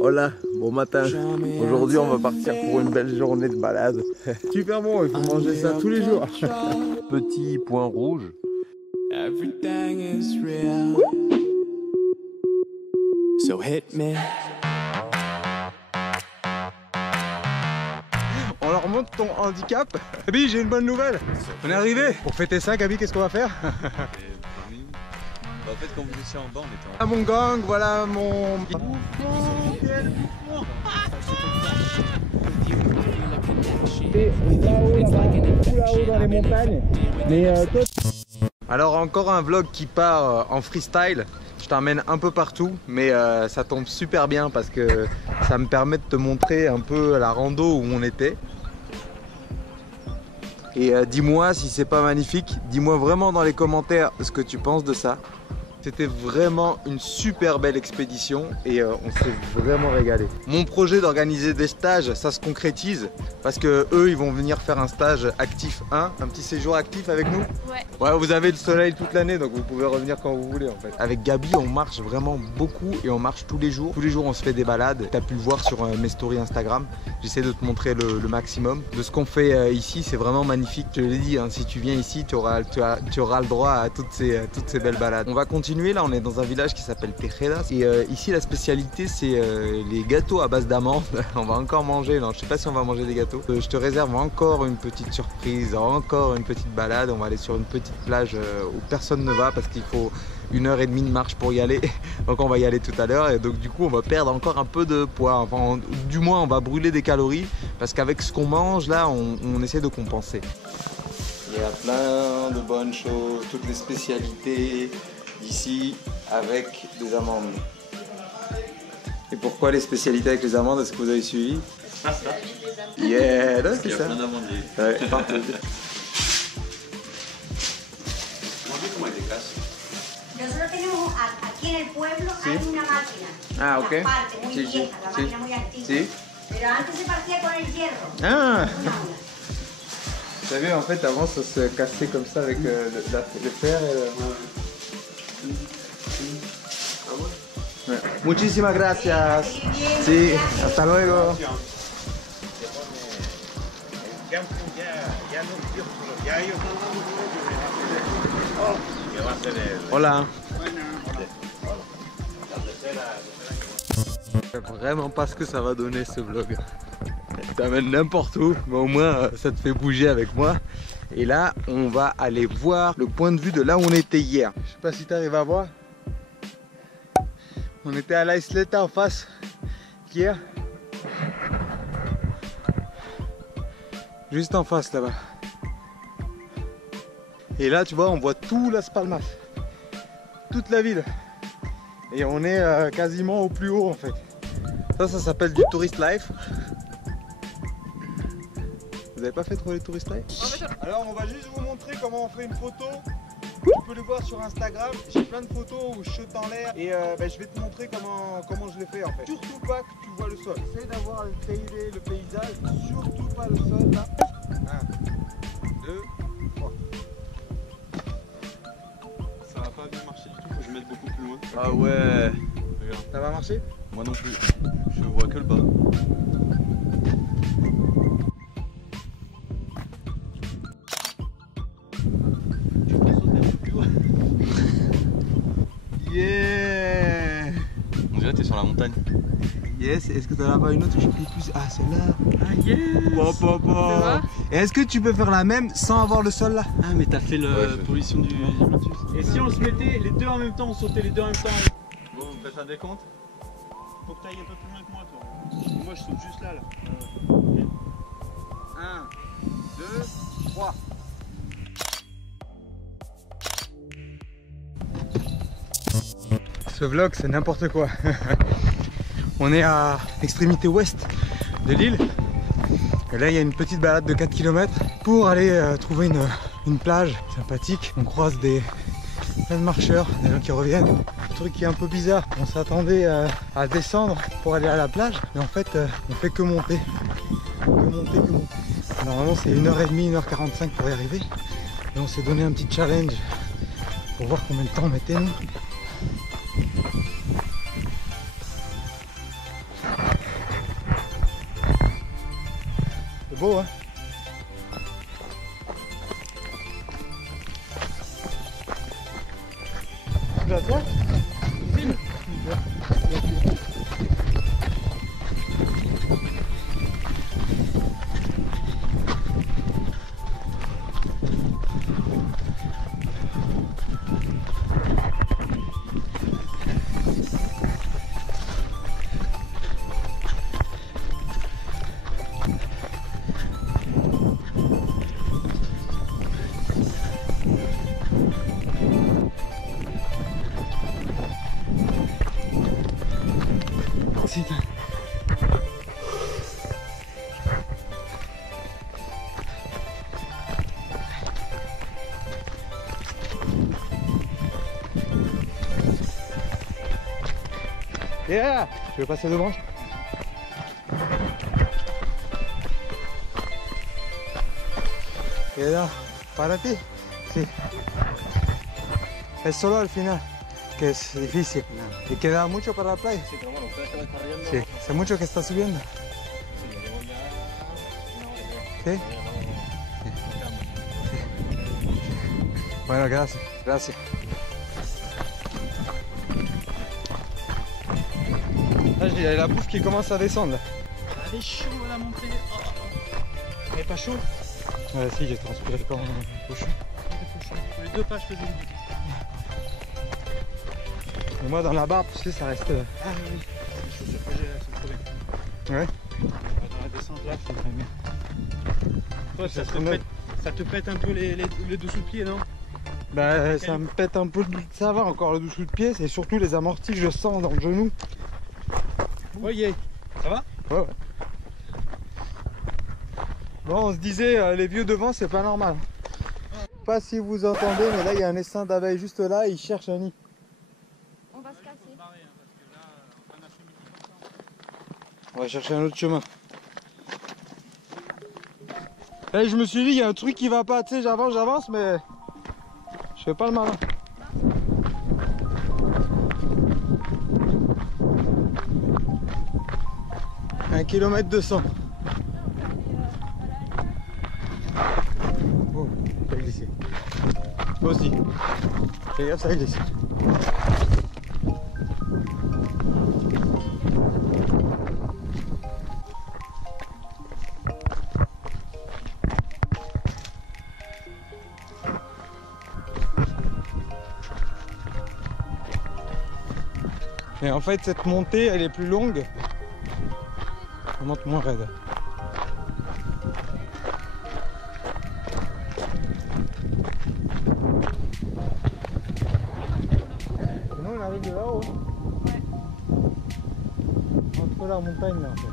Hola, bon matin. Aujourd'hui on va partir pour une belle journée de balade. Super bon, il faut manger ça tous les jours. Petit point rouge. On leur montre ton handicap. Gabi, j'ai une bonne nouvelle. On est arrivé. Pour fêter ça, Gabi, qu'est-ce qu'on va faire? En fait, quand vous étiez en bas, on était en... Voilà mon gang, voilà mon... là-haut dans les montagnes. Alors encore un vlog qui part en freestyle. Je t'emmène un peu partout, mais ça tombe super bien parce que ça me permet de te montrer un peu la rando où on était. Et dis-moi si c'est pas magnifique, dis-moi vraiment dans les commentaires ce que tu penses de ça. C'était vraiment une super belle expédition et on s'est vraiment régalé. Mon projet d'organiser des stages, ça se concrétise parce que eux ils vont venir faire un stage actif 1, un petit séjour actif avec nous. Ouais, vous avez le soleil toute l'année donc vous pouvez revenir quand vous voulez en fait. Avec Gabi on marche vraiment beaucoup et on marche tous les jours. Tous les jours on se fait des balades. Tu as pu le voir sur mes stories Instagram. J'essaie de te montrer le maximum. De ce qu'on fait ici, c'est vraiment magnifique. Je te l'ai dit, hein, si tu viens ici, tu auras le droit à toutes ces belles balades. On va continuer. Là on est dans un village qui s'appelle Tejedas et ici la spécialité c'est les gâteaux à base d'amandes. On va encore manger, non je sais pas si on va manger des gâteaux. Je te réserve encore une petite surprise, encore une petite balade. On va aller sur une petite plage où personne ne va parce qu'il faut 1h30 de marche pour y aller. Donc on va y aller tout à l'heure et donc du coup on va perdre encore un peu de poids. Enfin du moins on va brûler des calories parce qu'avec ce qu'on mange là on essaie de compenser. Il y a plein de bonnes choses, toutes les spécialités ici avec des amandes. Et pourquoi les spécialités avec les amandes? Est-ce que vous avez suivi? Ah ça. Yeah, là c'est ça. Il y a plein d'amandiers. Ouais, partout. Comment ils déclassent? Nosotros tenemos aquí en el pueblo Sí. hay una máquina. Ah, ok. Una parte muy Sí, sí, vieja, la sí. máquina muy antigua. Sí. Pero antes se partía con el hierro. Ah, Una a una. vous savez en fait avant ça se cassait comme ça avec le fer et le... Ouais. Muchísimas gracias. Sí, hasta luego. Hola. Je sais vraiment pas ce que ça va donner ce vlog. Je t'amène n'importe où, mais au moins ça te fait bouger avec moi. Et là, on va aller voir le point de vue de là où on était hier. Je sais pas si tu arrives à voir. On était à la Isleta en face hier. Juste en face là-bas. Et là, tu vois, on voit tout Las Palmas. Toute la ville. Et on est quasiment au plus haut en fait. Ça s'appelle du tourist life. Vous avez pas fait trop les tourist life? Alors on va juste vous montrer comment on fait une photo. Tu peux le voir sur Instagram. J'ai plein de photos où je saute en l'air et je vais te montrer comment je l'ai fait en fait. Surtout pas que tu vois le sol. Essaye d'avoir le paysage. Surtout pas le sol là. 1, 2, 3. Ça va pas bien marcher du tout, faut que je mette beaucoup plus loin. Ah ouais. Regarde. Ça va marcher? Moi non plus. Je vois que le bas. Yeah. On dirait que t'es sur la montagne. Yes, est-ce que t'en as pas une autre où je plie plus? Ah celle-là. Ah yes. Papa. Et est-ce que tu peux faire la même sans avoir le sol là? Ah mais t'as fait la Ouais, position du lotus. Et si on se mettait les deux en même temps, on sautait les deux en même temps? Bon, vous faites un décompte? Faut que t'ailles un peu plus loin que moi toi. Moi je saute juste là. 1, 2, 3. Ce vlog c'est n'importe quoi. On est à l'extrémité ouest de l'île. Et là il y a une petite balade de 4 km pour aller trouver une plage sympathique. On croise plein de marcheurs, des gens qui reviennent. Le truc qui est un peu bizarre, on s'attendait à descendre pour aller à la plage, mais en fait on fait que monter. Que monter. Normalement c'est 1h30, 1h45 pour y arriver. Et on s'est donné un petit challenge pour voir combien de temps on mettait nous. beau, hein. Tu la tiens ? Yeah, tu veux passer devant? Queda para ti, sí. Es solo al final, que es difícil. ¿Y queda mucho para la playa? Sí, pero bueno, ustedes que vais corriendo. Sí, hace mucho que está subiendo. Sí, yo llevo ya una hora, creo. ¿Sí? Sí. Bueno, gracias, gracias. Là, j'ai la bouffe qui commence à descendre. Elle est chaud la montée. Oh. Elle est pas chaud? Ouais, si, j'ai transpiré comme un cochon. Sur les 2 pas, je faisais une boutique. Mais moi, dans la barbe, tu sais, ça reste. Ah oui, les chaussures que j'ai là, c'est trop bien. Ouais. Dans la descente là, c'est très bien. Toi, ça te pète un peu les dessous de pied, non? Bah, ça me pète un peu. Ça va encore le dessous de pied, c'est surtout les amortis que je sens dans le genou. Voyez, ça va? Ouais, ouais. Bon, on se disait, les vieux devant, c'est pas normal. Je sais pas si vous entendez, mais là, il y a un essaim d'abeilles juste là, il cherche un nid. On va se casser. On va chercher un autre chemin. Et je me suis dit, il y a un truc qui va pas, tu sais, j'avance, mais je fais pas le malin. Un kilomètre 200. Oh, ça a glissé. Toi aussi. Fais gaffe, ça a glissé. Et en fait, cette montée, elle est plus longue. On monte moins raide. Sinon, on arrive de là-haut. Ouais. Entre la montagne, là, en fait.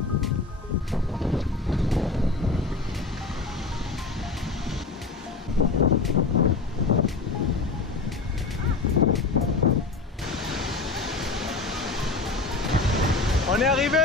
On est arrivé!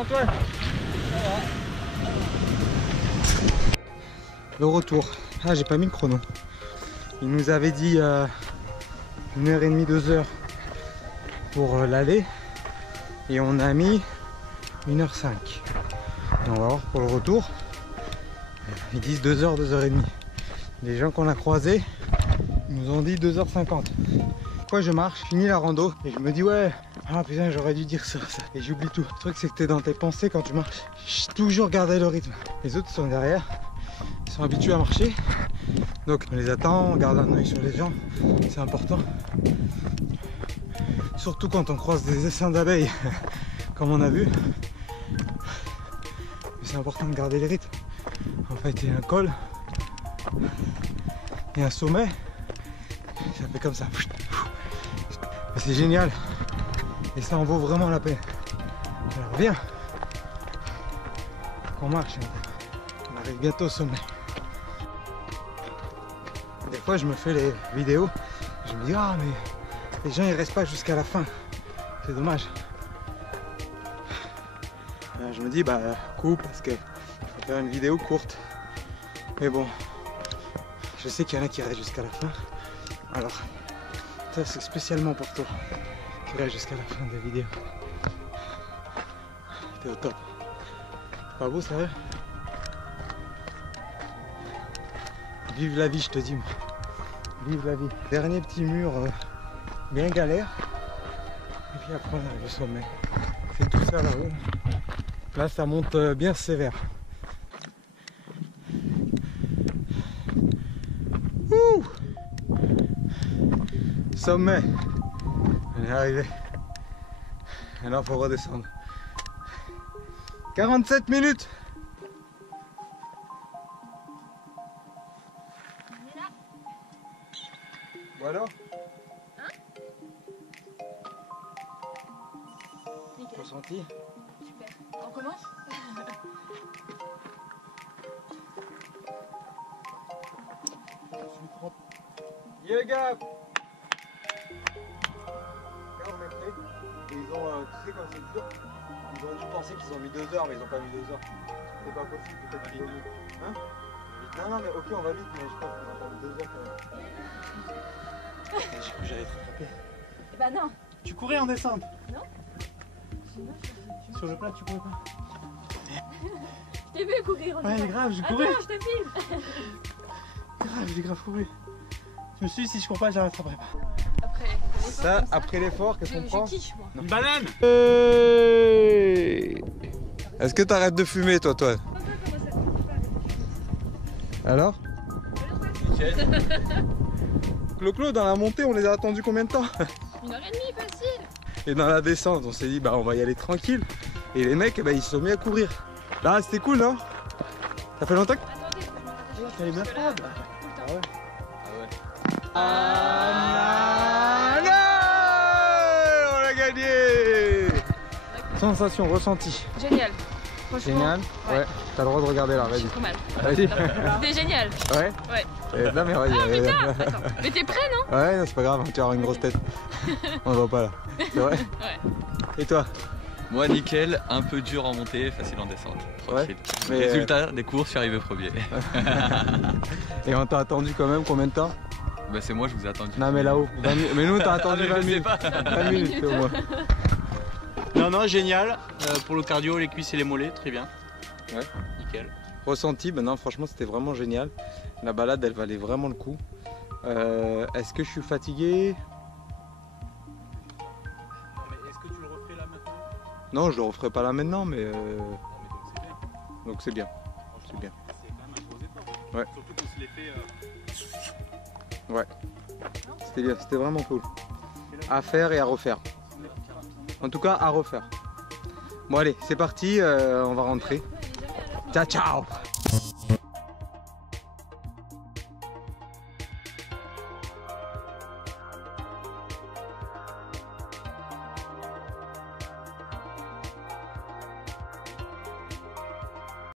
Antoine. Le retour. Ah, j'ai pas mis le chrono. Il nous avait dit 1h30, 2h pour l'aller. Et on a mis 1h05. Et on va voir pour le retour. Ils disent 2h, 2h30. Les gens qu'on a croisés nous ont dit 2h50. Moi je marche, je finis la rando et je me dis ouais, ah putain j'aurais dû dire ça. Et j'oublie tout. Le truc c'est que t'es dans tes pensées quand tu marches. J'ai toujours gardé le rythme. Les autres sont derrière, ils sont habitués à marcher. Donc on les attend, on garde un œil sur les gens, c'est important. Surtout quand on croise des essaims d'abeilles, comme on a vu. C'est important de garder les rythmes. En fait il y a un col, il y a un sommet, ça fait comme ça. C'est génial. Et ça en vaut vraiment la peine. Alors viens. On marche. On arrive bientôt au sommet. Des fois je me fais les vidéos. Je me dis ah mais les gens ils restent pas jusqu'à la fin. C'est dommage. Alors, je me dis bah coupe parce que faut faire une vidéo courte. Mais bon, je sais qu'il y en a qui restent jusqu'à la fin. Alors, ça c'est spécialement pour toi qui reste jusqu'à la fin de la vidéo. T'es au top. Pas beau, sérieux? Vive la vie, je te dis moi. Vive la vie. Dernier petit mur bien galère. Et puis après on arrive au sommet. C'est tout ça là-haut. Là ça monte bien sévère. Ouh! Sommet. On est arrivé. Maintenant il faut redescendre. 47 minutes. Voilà. Nickel. Ressenti? Super. On commence? Yeah, Gab. Regarde, on est prêt. Et ils ont, tu sais quand c'est dur, ils ont dû penser qu'ils ont mis 2 heures, mais ils ont pas mis 2 heures. C'est pas possible, peut-être qu'ils ont mis. Hein? Non, non, mais ok, on va vite, mais je crois qu'ils ont pas mis 2 heures quand même. J'ai cru que j'allais te rattraper. Bah non. Tu courais en descente? Non. Sur le plat, tu courais pas? Je t'ai vu courir. Ouais, grave, je courais. Attends, je te filme. Grave, j'ai grave couru. Je me suis dit, si je cours pas, je la rattraperai pas. Après, Ça, après l'effort, qu'est-ce qu'on prend? je kiffe moi. Une banane! Hey. Est-ce que t'arrêtes de fumer, toi? Alors? Clo-Clo, dans la montée, on les a attendus combien de temps? 1h30 facile. Et dans la descente, on s'est dit, bah on va y aller tranquille. Et les mecs, bah, ils se sont mis à courir. Là, c'était cool, non? Ça fait longtemps que... Attendez, faut que je me rattache. Elle est bien froide. Tout le temps. On a gagné! Sensation, ressenti. Génial. Franchement. Génial. Ouais. T'as le droit de regarder là, vas-y. Trop mal. Vas-y. C'était génial. Ouais. Ouais. Non mais vas-y. Putain, attends. Mais t'es prêt, non? Ouais, non, c'est pas grave, tu vas avoir une grosse tête. On le voit pas là. C'est vrai? Ouais. Et toi? Moi nickel, un peu dur en montée, facile en descente. Tranquille. mais, Résultat des courses, je suis arrivé premier. Et on t'a attendu quand même combien de temps? Bah c'est moi, je vous ai attendu. Non mais là-haut. Mais nous t'as attendu 20 minutes. 20 minutes au moins. Non, non, génial. Pour le cardio, les cuisses et les mollets, très bien. Ouais. Nickel. Ressenti, ben non franchement c'était vraiment génial. La balade elle valait vraiment le coup. Est-ce que je suis fatigué? Non, mais est-ce que tu le refais là maintenant? Non, je le referai pas là maintenant, mais donc c'est bien. C'est bien. C'est quand même un gros effort. Ouais. Surtout qu'on se l'est fait. Ouais. C'était bien, c'était vraiment cool. À faire et à refaire. En tout cas, à refaire. Bon allez, c'est parti, on va rentrer. Ciao, ciao!